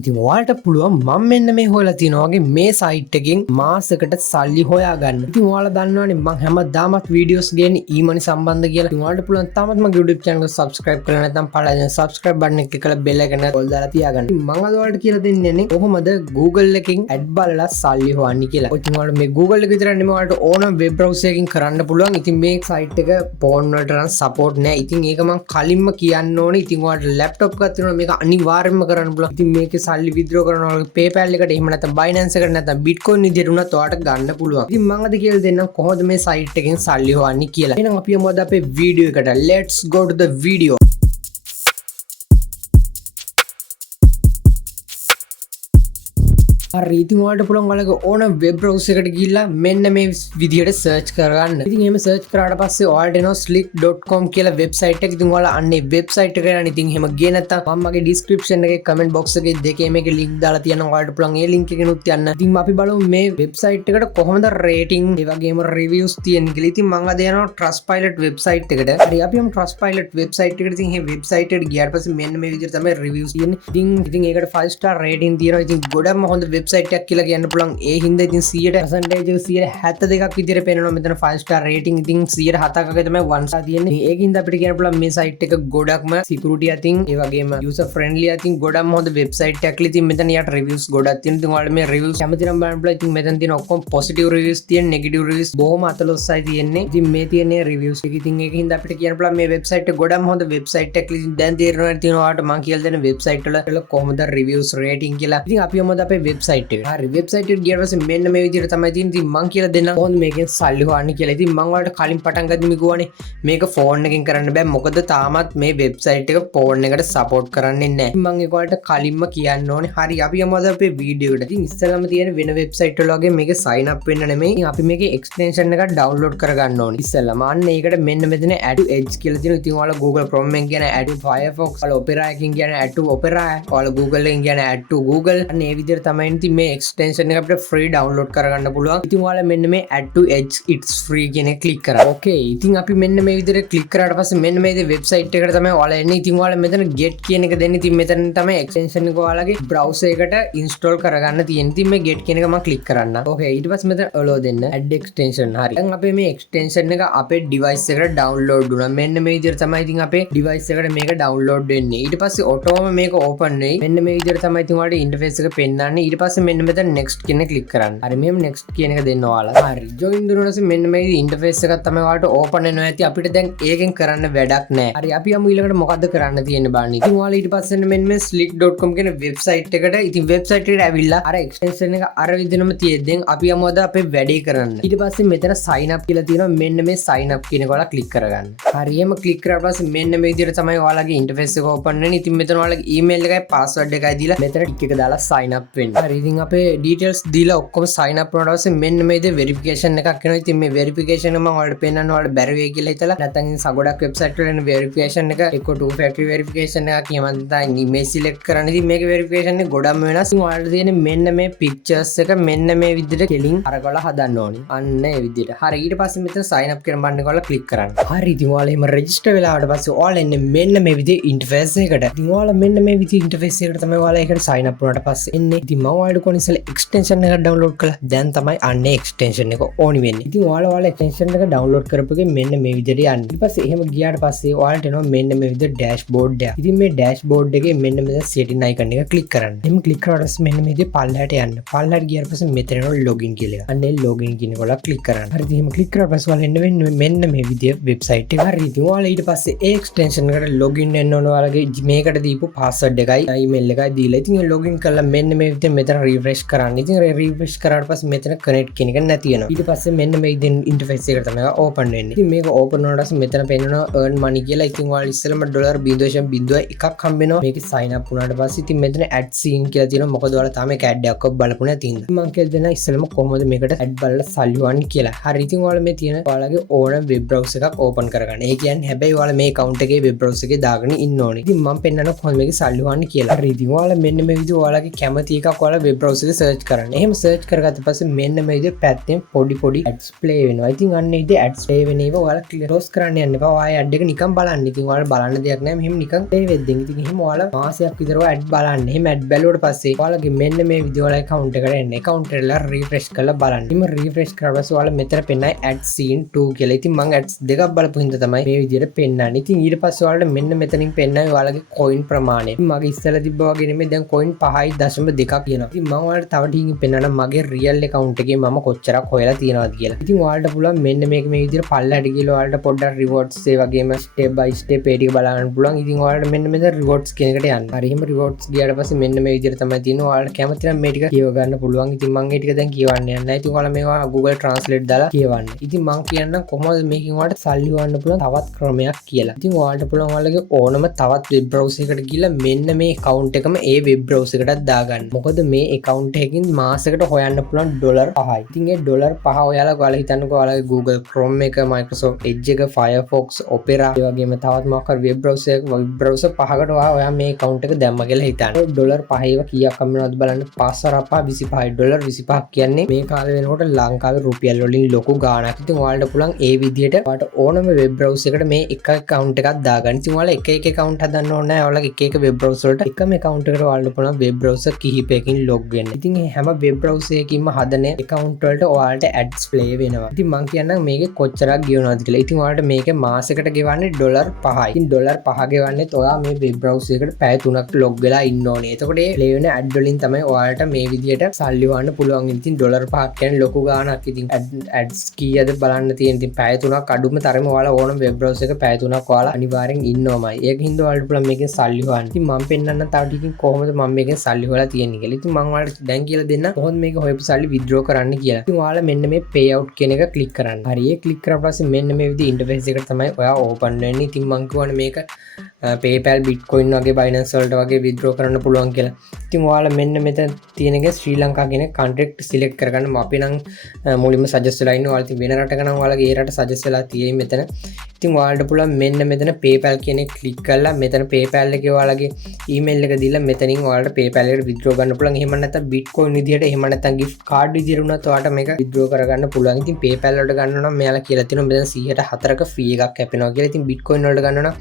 ඉතින් ඔයාලට පුළුවන් මම මෙන්න මේ හොයලා තියෙනවා වගේ මේ සයිට් එකෙන් මාසෙකට සල්ලි හොයාගන්න. ඉතින් ඔයාලා දන්නවනේ මම හැමදාමත් වීඩියෝස් ගේන්නේ emoney සම්බන්ධ කියලා. ඉතින් ඔයාලට පුළුවන් තාමත් මගේ YouTube channel එක subscribe කරලා නැත්නම් පළවෙනි subscribe button එක click කරලා bell icon එක all දාලා තියාගන්න. ඉතින් මම අද ඔයාලට කියලා දෙන්නේ කොහොමද Google එකකින් ad බලලා සල්ලි හොයන්නේ කියලා. ඉතින් ඔයාලා මේ Google එක විතරක් නෙමෙයි ඔයාලට ඕනම web browser එකකින් කරන්න පුළුවන්. ඉතින් මේ site එක phone වලට නම් support නැහැ. ඉතින් ඒක මම කලින්ම කියන්න ඕනේ. ඉතින් ඔයාලට laptop එකක් තියෙනවා මේක අනිවාර්යයෙන්ම කරන්න පුළුවන්. ඉතින් මේකේ සල්ලි withdraw කරනවා PayPal එකට එහෙම නැත්නම් Binance එකට නැත්නම් Bitcoin විදියට උනත් ඔයාලට ගන්න පුළුවන්. ඉතින් මම අද කියලා දෙන්නම් කොහොමද මේ site එකෙන් සල්ලි හොයන්නේ කියලා. එහෙනම් අපි යමු අද අපේ වීඩියෝ එකට. Let's go to the video. හරි ඉතින් ඔයාලට පුළුවන් ඔයාලගේ ඕන වෙබ් බ්‍රවුසර් එකට ගිහිල්ලා මෙන්න මේ විදියට සර්ච් කරගන්න. ඉතින් එහෙම සර්ච් කරාට පස්සේ ඔයාලට එනවා slick.com කියලා වෙබ්සයිට් එක. ඉතින් ඔයාලා අන්නේ වෙබ්සයිට් එකට යන්න. ඉතින් එහෙම ගියේ නැත්තම් මම මගේ description එකේ comment box එකේ දෙකේ මේකේ link දාලා තියෙනවා. ඔයාලට පුළුවන් ඒ link එකෙනුත් යන්න. ඉතින් අපි බලමු මේ වෙබ්සයිට් එකට කොහොමද rating ඒ වගේම reviews තියෙන්නේ කියලා. ඉතින් මම අද යනවා Trustpilot වෙබ්සයිට් එකට. හරි අපි යමු Trustpilot වෙබ්සයිට් එකට. ඉතින් මේ වෙබ්සයිට් එකට ගියාට පස්සේ මෙන්න මේ විදියට තමයි reviews තියෙන්නේ. ඉතින් ඒකට 5 star rating තියෙනවා. ඉතින් ගොඩක්ම හොඳ වෙබ්සයිට් එකක් කියලා කියන්න පුළුවන්. ඒ හින්දා ඉතින් 100% එක 172ක් විදියට පේනවා මෙතන 5 star rating. ඉතින් 107ක වගේ තමයි 1 star තියෙන්නේ. ඒකින්ද අපිට කියන්න පුළුවන් මේ site එක ගොඩක්ම security අතින් ඒ වගේම user friendly අතින් ගොඩක්ම හොඳ වෙබ්සයිට් එකක්. ඉතින් මෙතන යට reviews ගොඩක් තියෙනවා. ඉතින් ඔයාලා මේ reviews කැමති නම් බලන්න පුළුවන්. ඉතින් මෙතන තියෙන ඔක්කොම positive reviews තියෙන negative reviews බොහොම අතලොස්සයි තියෙන්නේ. ඉතින් මේ තියෙන්නේ reviews එක. ඉතින් ඒකින්ද අපිට කියන්න පුළුවන් මේ වෙබ්සයිට් එක ගොඩක්ම හොඳ වෙබ්සයිට් එකක්. ඉතින් දැන් තේරෙනවා තියෙනවා ඔයාලට මම කියලා දෙන වෙබ්සයිට් වල කොහොමද reviews rating කියලා. ඉතින් අපි යමුද අපේ වෙබ්සයිට් එකට. හරි වෙබ්සයිට් එකට ගියාට පස්සේ මෙන්න මේ විදිහට තමයි තියෙන්නේ. ඉතින් මම කියලා දෙන්නම් කොහොමද මේකෙන් සල්ලි හොයන්නේ කියලා. ඉතින් මම ඔයාලට කලින් පටන් ගද්දිම කිව්වනේ මේක ෆෝන් එකෙන් කරන්න බෑ. මොකද තාමත් මේ වෙබ්සයිට් එක ෆෝන් එකට සපෝට් කරන්නේ නැහැ. ඉතින් මම ඒක ඔයාලට කලින්ම කියන්න ඕනේ. හරි අපි යමු අද අපේ වීඩියෝ එකට. ඉතින් ඉස්සෙල්ලාම තියෙන වෙන වෙබ්සයිට් වල වගේ මේකේ sign up වෙන්න නෙමෙයි. ඉතින් අපි මේකේ extension එකක් download කරගන්න ඕනේ. ඉස්සෙල්ලාම අන්න ඒකට මෙන්න මෙතන add to edge කියලා තියෙනවා. ඉතින් ඔයාලා Google Chrome එකෙන් කියන add to Firefox, ඔයාලා Opera එකෙන් කියන add to Opera, ඔයාලා Google එකෙන් කියන add to Google. අන්න ඒ විදිහට තමයි ඉතින් මේ extension එක අපිට free download කරගන්න පුළුවන්. ඉතින් ඔයාලා මෙන්න මේ add to edge it's free කියන එක click කරා. Okay. ඉතින් අපි මෙන්න මේ විදිහට click කරාට පස්සේ මෙන්න මේ වෙබ්සයිට් එකට තමයි ඔයාලා එන්නේ. ඉතින් ඔයාලා මෙතන get කියන එක දෙන්නේ. ඉතින් මෙතන තමයි extension එක ඔයාලගේ browser එකට install කරගන්න තියෙන්නේ. ඉතින් මේ get කියන එක මම click කරන්න. Okay. ඊට පස්සේ මෙතන allow දෙන්න add extension. හරි. දැන් අපේ මේ extension එක අපේ device එකට download වුණා. මෙන්න මේ විදිහට තමයි ඉතින් අපේ device එකට මේක download වෙන්නේ. ඊට පස්සේ ඔටෝම මේක open වෙයි. මෙන්න මේ විදිහට තමයි ඉතින් ඔයාලට interface එක පෙන්නන්නේ. ඊට පස්සේ මෙන්න මෙතන next කියන එක click කරන්න. හරි. මෙහෙම next කියන එක දෙන්න ඔයාලා. හරි. join දුන්නාම මෙන්න මේ interface එකක් තමයි ඔයාලට open වෙනවා ඇති. අපිට දැන් ඒකෙන් කරන්න වැඩක් නැහැ. හරි. අපි යමු ඊළඟට මොකද්ද කරන්න තියෙන්නේ බලන්න. ඉතින් ඔයාලා ඊට පස්සේ මෙන්න මේ slick.com කියන වෙබ්සයිට් එකට ඉතින් වෙබ්සයිට් එකට ඇවිල්ලා අර extension එක අර විදිහම තියෙද්දෙන් අපි යමු අද අපේ වැඩේ කරන්න. ඊට පස්සේ මෙතන sign up කියලා තියෙනවා. මෙන්න මේ sign up කියන එක ඔයාලා click කරගන්න. හරි. එහෙම click කරාට පස්සේ මෙන්න මේ විදිහට තමයි ඔයාලගේ interface එක open වෙන්නේ. ඉතින් මෙතන ඔයාලගේ email එකයි password එකයි දීලා මෙතන ටික එක දාලා sign up වෙන්න. හරි. ඉතින් අපේ details දීලා ඔක්කොම sign up වුණාට පස්සේ මෙන්න මේ විදිහේ verification එකක් එනවා. ඉතින් මේ verification එක මම ඔයාලට පෙන්නන්න ඔයාලට බැරි වෙයි කියලා හිතලා නැත්නම් සගොඩක් වෙබ්සයිට් වල එන verification එක එක්ක two factor verification එකක් කියමන් නැත්නම් image select කරන්න. ඉතින් මේකේ verification එක ගොඩක්ම වෙනස්. ඉතින් ඔයාලට තියෙන්නේ මෙන්න මේ pictures එක මෙන්න මේ විදිහට කෙලින් අරගලා හදන්න ඕනේ. අන්න ඒ විදිහට. හරි. ඊට පස්සේ මෙතන sign up කියන බටන් එක ඔයාලා click කරන්න. හරි. ඉතින් ඔයාලා එහෙම register වෙලාවට පස්සේ ඔයාලා එන්නේ මෙන්න මේ විදිහේ interface එකකට. ඉතින් ඔයාලා මෙන්න මේ විදිහේ interface එකකට තමයි ඔයාලා ඒකට sign up වුණාට පස්සේ එන්නේ. ඉතින් මම ඔයාලට කොහොමද ඉස්සෙල්ලා extension එක download කළා. දැන් තමයි අන්නේ extension එක ඕනි වෙන්නේ. ඉතින් ඔයාලා extension එක download කරපුවගේ මෙන්න මේ විදිහට යන්න. ඊට පස්සේ එහෙම ගියාට පස්සේ ඔයාලට එනවා මෙන්න මේ විදිහට dashboard එක. ඉතින් මේ dashboard එකේ මෙන්න මෙතන setting icon එක click කරන්න. එහෙම click කරාට පස්සේ මෙන්න මේ විදිහට පල්ලහැට යන්න. පල්ලහැට ගියාට පස්සේ මෙතන එනවා login කියලා එක. අන්නේ login කියන එක ඔයාලා click කරන්න. හරි. ඉතින් එහෙම click කරාට පස්සේ ඔයාලා එන්න වෙන්නේ මෙන්න මේ විදිහේ website එක. හරි. ඉතින් ඔයාලා ඊට පස්සේ ඒ extension එකට login වෙන්න ඕන. ඔයාලගේ මේකට දීපු password එකයි email එකයි දීලා. ඉතින් login කරලා මෙන්න මේ විදිහට මෙතන refresh කරන්න. ඉතින් refresh කරාට පස්සේ මෙතන connect කියන එක නැති වෙනවා. ඊට පස්සේ මෙන්න මේ interface එකට තමයි open වෙන්නේ. ඉතින් මේක open වුණාට පස්සේ මෙතන පෙන්නනවා earn money කියලා. ඉතින් ඔයාලා ඉස්සෙල්ලාම $0.01ක් හම්බ වෙනවා. මේක sign up වුණාට පස්සේ ඉතින් මෙතන add scene කියලා තියෙනවා. මොකද ඔයාලා තාම ඒක ad එකක් බලපු නැති හින්දා. මම කියලා දෙනවා ඉස්සෙල්ලාම කොහොමද මේකට ad බලලා සල්ලි හොයන්නේ කියලා. හරි. ඉතින් ඔයාලා මේ තියෙන ඔයාලගේ ඕන web browser එකක් open කරගන්න. ඒ කියන්නේ හැබැයි ඔයාලා මේ account එකේ web browser එකේ දාගෙන ඉන්න ඕනේ. ඉතින් මම පෙන්නනවා කොහොමද මේක සල්ලි හොයන්නේ කියලා. හරි. ඉතින් ඔයාලා මෙන්න මේ විදිහ ඔයාලගේ කැමති එකක් ඔයාලා වෙබ් බ්‍රවුසර් එක සර්ච් කරන්න. එහෙම සර්ච් කරගත්ත පස්සේ මෙන්න මේ විදිහට පැත්තෙන් පොඩි ඇඩ්ස් ප්ලේ වෙනවා. ඉතින් අන්න ඒ විදිහට ඇඩ්ස් ප්ලේ වෙන ඒවා ඔයාලා ක්ලියර් කරන්න යන්න එපා. ඔයා ඇඩ් එක නිකන් බලන්න. ඉතින් ඔයාලා බලන්න දෙයක් නැහැ. මෙහෙම නිකන් ප්ලේ වෙද්දී. ඉතින් එහෙම ඔයාලා මාසයක් විතර ඔයා ඇඩ් බලන්න. එහෙම ඇඩ් බැලුවට පස්සේ ඔයාලගේ මෙන්න මේ විදිහ ඔයාලා account එකට එන්න. account එක රීෆ්‍රෙෂ් කරලා බලන්න. ඉතින් රීෆ්‍රෙෂ් කරලා පස්සේ ඔයාලා මෙතන පෙන්නයි add scene 2 කියලා. ඉතින් මම ඇඩ්ස් දෙකක් බලපු හින්දා තමයි මේ විදිහට පෙන්නන්නේ. ඉතින් ඊට පස්සේ ඔයාලට මෙන්න මෙතනින් පෙන්නයි ඔයාලගේ coin ප්‍රමාණය. ඉතින් මගේ ඉස්සෙල්ලා තිබ්බා වගේ නෙමෙයි දැන් coin 5.2 කියනවා. ඉතින් මම ඔයාලට තව ටිකකින් පෙන්නන්න මගේ real account එකේ මම කොච්චරක් හොයලා තියෙනවද කියලා. ඉතින් ඔයාලට පුළුවන් මෙන්න මේක මේ විදිහට පල්ලහැට ගිහලා ඔයාලට පොඩ්ඩක් rewards ඒ වගේම step by step ඒ ටික බලන්න පුළුවන්. ඉතින් ඔයාලට මෙන්න මෙතන rewards කියන එකට යන්න. හරි එහෙම rewards ගියාට පස්සේ මෙන්න මේ විදිහට තමයි තියෙන්නේ. ඔයාලට කැමති නම් මේ ටික කියව ගන්න පුළුවන්. ඉතින් මම මේ ටික දැන් කියවන්න යන්නේ. ඉතින් ඔයාලා මේවා Google Translate දාලා කියවන්න. ඉතින් මම කියන්නම් කොහොමද මේකෙන් ඔයාලට සල්ලි හොයන්න පුළුවන් තවත් ක්‍රමයක් කියලා. ඉතින් ඔයාලට පුළුවන් ඔයාලගේ ඕනම තවත් වෙබ් බ්‍රවුසර් එකකට ගිහලා මෙන්න මේ account එකම ඒ වෙබ් බ්‍රවුසර් එකටත් දාගන්න. මොකද මේ account එකකින් මාසෙකට හොයන්න පුළුවන් ඩොලර් 5යි. ඉතින් ඒ ඩොලර් 5 ඔයාලා හිතන්නකෝ ඔයාලගේ Google Chrome එක, Microsoft Edge එක, Firefox, Opera ඒ වගේම තවත් මොකක් හරි වෙබ් බ්‍රවුසර් 5කට ඔයා මේ account එක දැම්ම කියලා හිතන්න. ඩොලර් 5 ඒවා කීයක් හම්බෙනවද බලන්න. 5 ඩොලර් 25 කියන්නේ මේ කාලේ වෙනකොට ලංකාවේ රුපියල් වලින් ලොකු ගාණක්. ඉතින් ඔයාලට පුළුවන් ඒ විදිහට ඔයාලට ඕනම වෙබ් බ්‍රවුසර් එකට මේ එක account එකක් දාගන්න. ඉතින් ඔයාලා එක account හදන්න ඕනේ නැහැ. ඔයාලගේ එක වෙබ් බ්‍රවුසර් වලට එකම account එකට ඔයාලට පුළුවන් වෙබ් බ්‍රවුසර් කිහිපයකින් log වෙන්න. ඉතින් මේ හැම වෙබ් බ්‍රවුසර් එකකින්ම හදන account වලට ඔයාලට ads play වෙනවා. ඉතින් මම කියන්නම් මේකේ කොච්චරක් ගෙවනවද කියලා. ඉතින් ඔයාලට මේකේ මාසෙකට ගෙවන්නේ ඩොලර් 5යි. ඉතින් ඩොලර් 5 ගෙවන්නේත් ඔයා මේ වෙබ් බ්‍රවුසර් එකට පැය 3ක් log වෙලා ඉන්න ඕනේ. එතකොට මේ play වෙන ad වලින් තමයි ඔයාලට මේ විදිහට සල්ලි හොයන්න පුළුවන්. ඉතින් ඩොලර් 5ක් කියන්නේ ලොකු ගාණක්. ඉතින් ads කීයද බලන්න තියෙන. ඉතින් පැය 3ක් අඩුම තරමේ ඔයාලා ඕනම වෙබ් බ්‍රවුසර් එක පැය 3ක් ඔයාලා අනිවාර්යෙන් ඉන්නවමයි. ඒක හින්දා ඔයාලට පුළුවන් මේකෙන් සල්ලි හොයන්න. ඉතින් මම පෙන්නන්න තව ටිකකින් කොහොමද මම මේකෙන් සල්ලි හොයලා තියෙන්නේ කියලා. ඉතින් මම ඔයාලට දැන් කියලා දෙන්න කොහොමද මේක හොයපු සල්ලි withdraw කරන්න කියලා. ඉතින් ඔයාලා මෙන්න මේ pay out කියන එක click කරන්න. හරි ඒක click කරලා පස්සේ මෙන්න මේ විදිහ interface එකට තමයි ඔයා open වෙන්නේ. ඉතින් මම කියවනේ මේක PayPal, Bitcoin වගේ Binance වලට වගේ withdraw කරන්න පුළුවන් කියලා. ඉතින් ඔයාලා මෙන්න මෙතන තියෙන එක ශ්‍රී ලංකා කියන country select කරගන්න. අපි නම් මුලින්ම suggest වෙලා ඉන්නේ. ඔයාලා ඉතින් වෙන රටක නම් ඔයාලගේ ඒ රට suggest වෙලා තියෙයි මෙතන. ඉතින් ඔයාලට පුළුවන් මෙන්න මෙතන PayPal කියන එක click කරලා මෙතන PayPal එකේ ඔයාලගේ email එක දීලා මෙතනින් ඔයාලට PayPal එකට withdraw ගන්න පුළුවන්. එහෙම නැත්නම් Bitcoin විදියට, එහෙම නැත්නම් gift card විදියට උනත් ඔයාලට මේක withdraw කරගන්න පුළුවන්. ඉතින් PayPal වලට ගන්න නම් මෙයාලා කියලා තියෙනවා මෙතන 104ක fee එකක් කැපෙනවා කියලා. ඉතින් Bitcoin වලට ගන්න නම්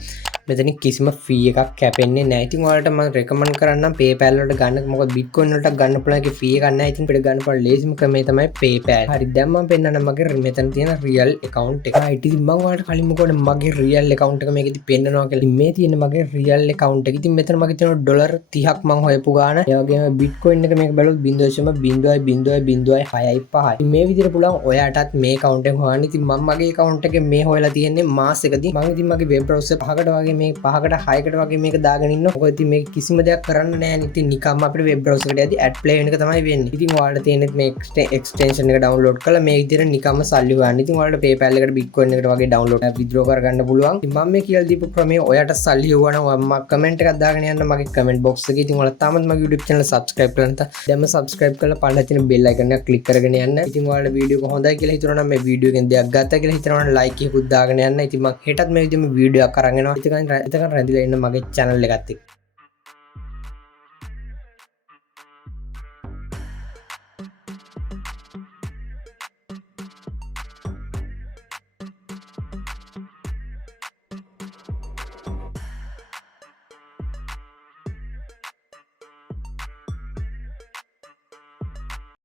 මෙතන කිසිම fee එකක් කැපෙන්නේ නැහැ. ඉතින් ඔයාලට මම recommend කරන්නම් PayPal වලට ගන්න. මොකද Bitcoin වලට ගන්න පුළුවන් ඒකේ fee එකක් නැහැ. ඉතින් අපිට ගන්න පුළුවන් ලේසිම ක්‍රමය තමයි PayPal. හරි දැන් මම පෙන්නන්න මගේ මෙතන තියෙන real account එක. ඉතින් මම ඔයාලට කලින් මොකද මගේ real account එක මේකෙදි පෙන්නනවා කියලා. මේ තියෙන මගේ real account එක. ඉතින් මෙතන මගේ තියෙන ඩොලර් 30ක් මම හොයපු ගාන. ඒ වගේම Bitcoin එක මේක බැලුවොත් 0.000065. මේ විදිහට පුළුවන් ඔයාටත් මේ account එක හොයන්න. ඉතින් මම මගේ account එකේ මේ හොයලා තියෙන්නේ මාසෙකදී. මම ඉතින් මගේ web browser 5කට වගේ මේ 5කට 6කට වගේ මේක දාගෙන ඉන්නවා. මොකද ඉතින් මේක කිසිම දෙයක් කරන්න නැහැ. ඉතින් නිකම්ම අපිට web browser එකට යද්දි ad play වෙන එක තමයි වෙන්නේ. ඉතින් ඔයාලට තියෙන්නේ මේ extension එක download කරලා මේ විදිහට නිකම්ම සල්ලි හොයන්න. ඉතින් ඔයාලට PayPal එකට Bitcoin එකට වගේ download withdraw කරගන්න පුළුවන්. ඉතින් මම මේ කියලා දීපු ක්‍රමය ඔයාට සල්ලි හොයනවා. මම comment එකක් දාගෙන යන්න මගේ comment box එකේ. ඉතින් ඔයාලා තාමත් මගේ YouTube channel subscribe කරලා නැත්නම් දැන්ම subscribe කරලා පල්ලෙහා තියෙන bell icon එක click කරගෙන යන්න. ඉතින් ඔයාලට වීඩියෝ එක හොඳයි කියලා හිතනවා නම් මේ වීඩියෝ එකෙන් දෙයක් ගත්තා කියලා හිතනවා නම් like එකකුත් දාගෙන යන්න. ඉතින් මම හෙටත් මේ විදිහම වීඩියෝ එකක් අරන් එනවා. එතකන් රැඳිලා ඉන්න මගේ channel එකත් එක්ක.